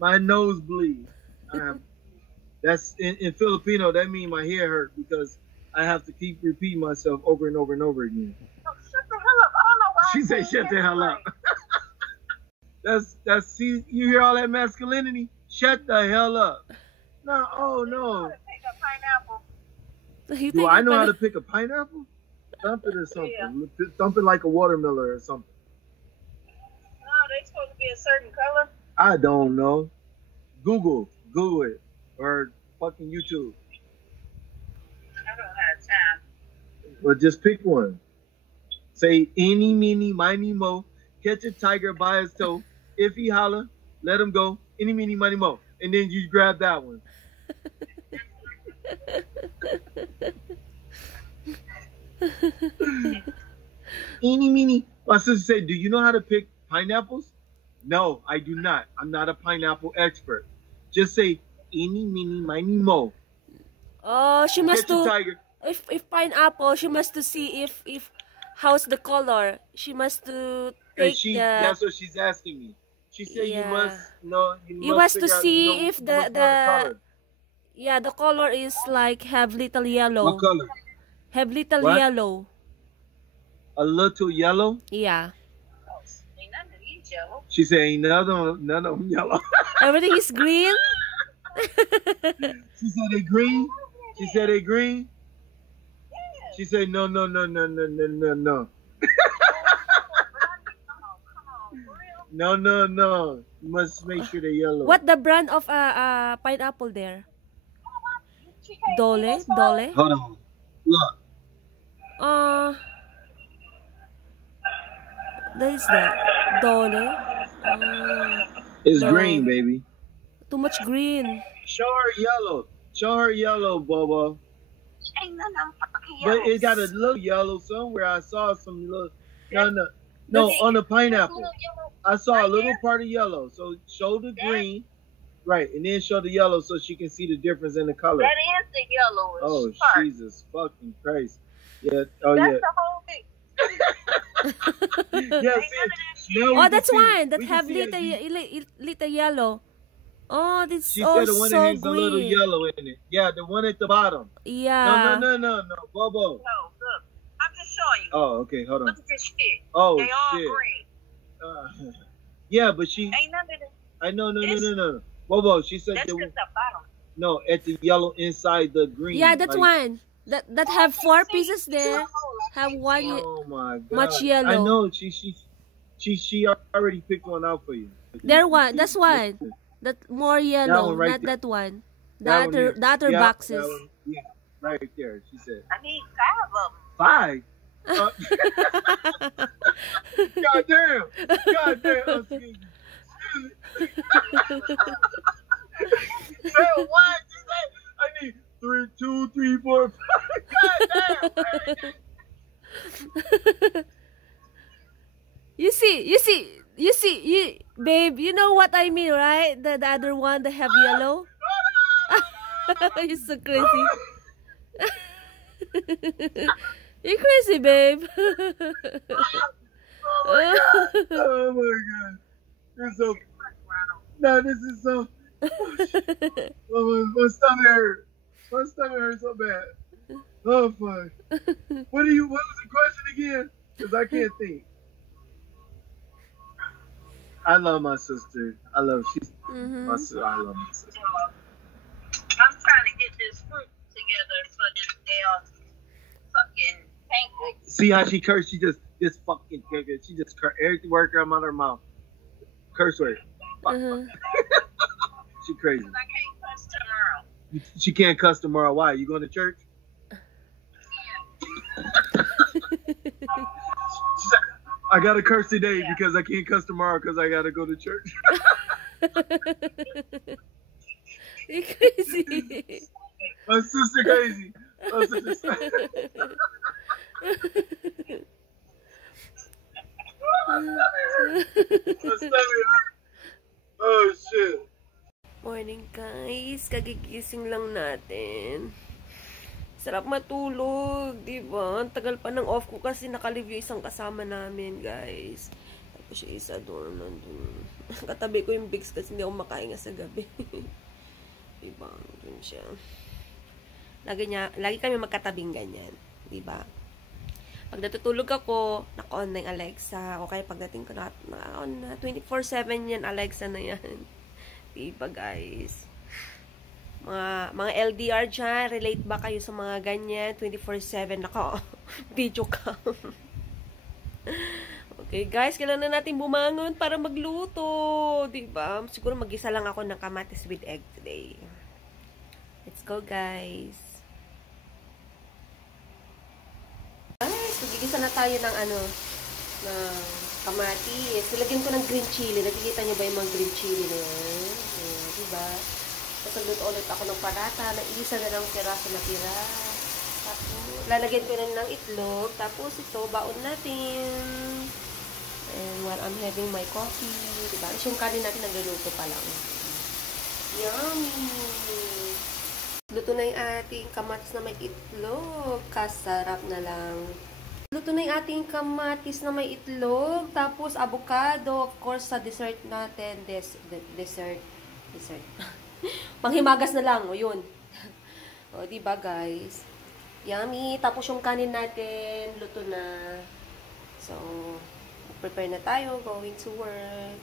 My nose bleeds. That's in Filipino. That means my hair hurt because I have to keep repeating myself over and over and over again. Oh, shut the hell up. I don't know why. She said, "Shut the hell up." That's see, you hear all that masculinity? Shut the hell up. No, oh no. Pick a pineapple. Do I know how to pick a pineapple? Thump it or something. Yeah. Thump it like a watermelon or something. No, they supposed to be a certain color. I don't know. Google it, or fucking YouTube. I don't have time. Well, just pick one. Say eeny, meeny, miny, mo. Catch a tiger by his toe. If he holler, let him go. Eeny, meeny, miny, mo. And then you grab that one. Eeny, meeny. My sister said, "Do you know how to pick pineapples?" No, I do not. I'm not a pineapple expert. Just say eeny, meeny, miny, mo. Oh, she must Catch a do. tiger. If pineapple, she must to see if how's the color. She must to take That's what she's asking me. She said Yeah. you must know. You must to see if the color. yeah, the color is like have little yellow. What color? Have little What? yellow. A little yellow. Yeah. Oh, ain't none of these yellow. She said ain't none of them yellow. Everything is green. She said they green. She said they green. Yeah. She said no. Oh, come on, for real? No. You must make sure they're yellow. What the brand of pineapple there? She can't Dole, see this one? Dole. Hold on. Look. That is that Dole. It's No. green, baby. Too much green. Show her yellow. Show her yellow, Bobo. Ain't none of them fucking But yellow. it got a little yellow somewhere. I saw some little. No, That's- on the pineapple. Little yellow. I saw a Right little there? part of yellow. So show the That- green, right, and then show the yellow so she can see the difference in the color. That is the yellowish Oh, part. Jesus fucking Christ! Yeah. Oh That's yeah. the whole thing. Yeah. Ain't none of that See, shit. now we Oh, can that's see it. one that We can have see it. little yellow. Oh, this She oh said the one that so has a little green. yellow in it. Yeah, the one at the bottom. Yeah. No, Bobo. No, look. I'm just showing you. Oh, okay, hold on. Look at this shit. Oh They all shit. green. Yeah, but she. Ain't none of this. I know, no. Bobo, she said That's the just the bottom. no at the yellow inside the green. Yeah, that's like, one. That have four See, pieces there. Have one. Oh my god. Much I yellow. know. She already picked one out for you. There one. That's one. That more yellow, one right not there. that one. The That one other, here. the other Yeah, boxes. that one. Yeah, right there. She said I need 5 of them. 5. God damn. Oh, excuse me. Say what? She said, I need 3, 2, 3, 4, 5. God damn. You, babe, you know what I mean, right? The other one that have yellow. You're so crazy. You're crazy, babe. Oh my god. This is so. No, this is so. Oh, my stomach hurt. My stomach hurt so bad. Oh fuck. What was the question again? Because I can't think. I love my sister. I love my sister. I love my sister. I'm trying to get this fruit together for this damn fucking pancake. See how she cursed? She just this fucking nigga. She just cursed every word come out of her mouth. Curse word. Fuck. She crazy. Because I can't cuss tomorrow. She can't cuss tomorrow. Why? You going to church? She said, I gotta curse today because I can't cuss tomorrow because I gotta go to church. You're crazy. My sister crazy. My sister Oh shit. Morning guys, kagigising lang natin. Sarap matulog, di ba? Ang tagal pa ng off ko kasi naka-leave yung isang kasama namin, guys. She is adore nandun. Katabi ko yung Bigs kasi hindi ako makain nga sa gabi. Diba? Dun siya. Lagi kami magkatabing ganyan. Diba? Pag natutulog ako, naka-on na yung Alexa. O kaya pagdating ko naka-on na. 24/7 yan, Alexa na yan. Diba, guys? Mga LDR dyan, relate ba kayo sa mga ganyan? 24/7 naka-video cam. Okay, guys, kailangan na natin bumangon para magluto. Diba? Siguro mag-isa lang ako ng kamatis with egg today. Let's go, guys. Guys, magigisa na tayo ng ng kamatis. Nilagyan ko ng green chili. Nakikita nyo ba yung mga green chili na yan? Diba? Tapos nagluto ulit ako ng parata. Nag-isa na lang piraso na tira. Tapos, lalagyan ko na ng itlog. Tapos ito, baon natin. And while I'm having my coffee, diba? Yung kanin natin nagluluto pa lang. Yummy! Luto na yung ating kamatis na may itlog. Kasarap na lang. Luto na yung ating kamatis na may itlog. Tapos avocado. Of course, sa dessert natin. Dessert. Panghimagas na lang. O yun. O, diba guys? Yummy! Tapos yung kanin natin, luto na. So, prepare na tayo, going to work.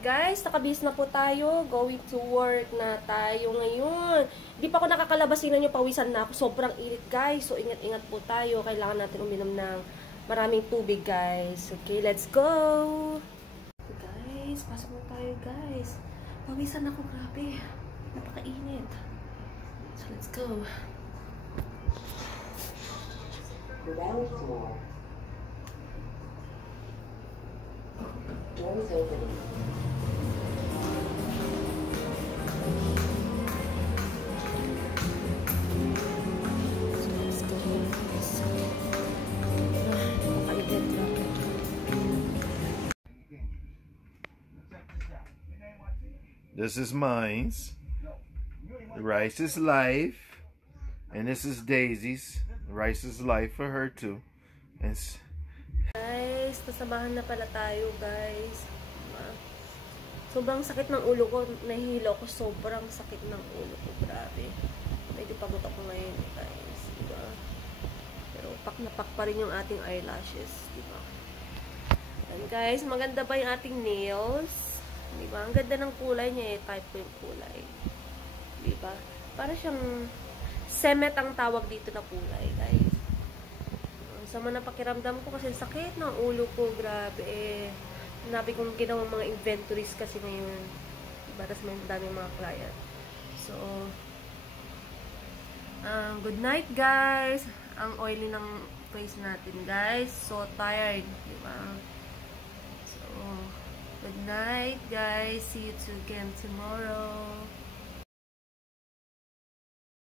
Guys, nakabihis na po tayo. Going to work na tayo ngayon. Hindi pa ako nakakalabasinan yung pawisan na ako. Sobrang init, guys. So, ingat-ingat po tayo. Kailangan natin uminom ng maraming tubig, guys. Okay, let's go! Guys, pasok na tayo, guys. Pawisan ako, grabe. Napakainit. So, let's go. Ground floor. Doors open. This is mine's. The rice is life. And this is Daisy's. The rice is life for her too. And guys, kasamahan na pala tayo, guys. Sobrang sakit ng ulo ko. Nahihilo ko. Sobrang sakit ng ulo ko. Grabe. Medyo pagod ako ngayon, guys. Diba? Pero pak na pak pa rin yung ating eyelashes. Diba? And guys, maganda ba yung ating nails? Diba? Ang ganda ng kulay niya eh. Type ko yung kulay. Diba? Para siyang semet ang tawag dito na kulay, guys. Sama na pakiramdam ko kasi sakit ng ulo ko. Grabe eh. Nabi kong ginawang mga inventories kasi ngayon. Diba? Tapos may daming mga client. So, good night, guys. Ang oily ng face natin, guys. So tired. Diba? So, good night, guys. See you again tomorrow.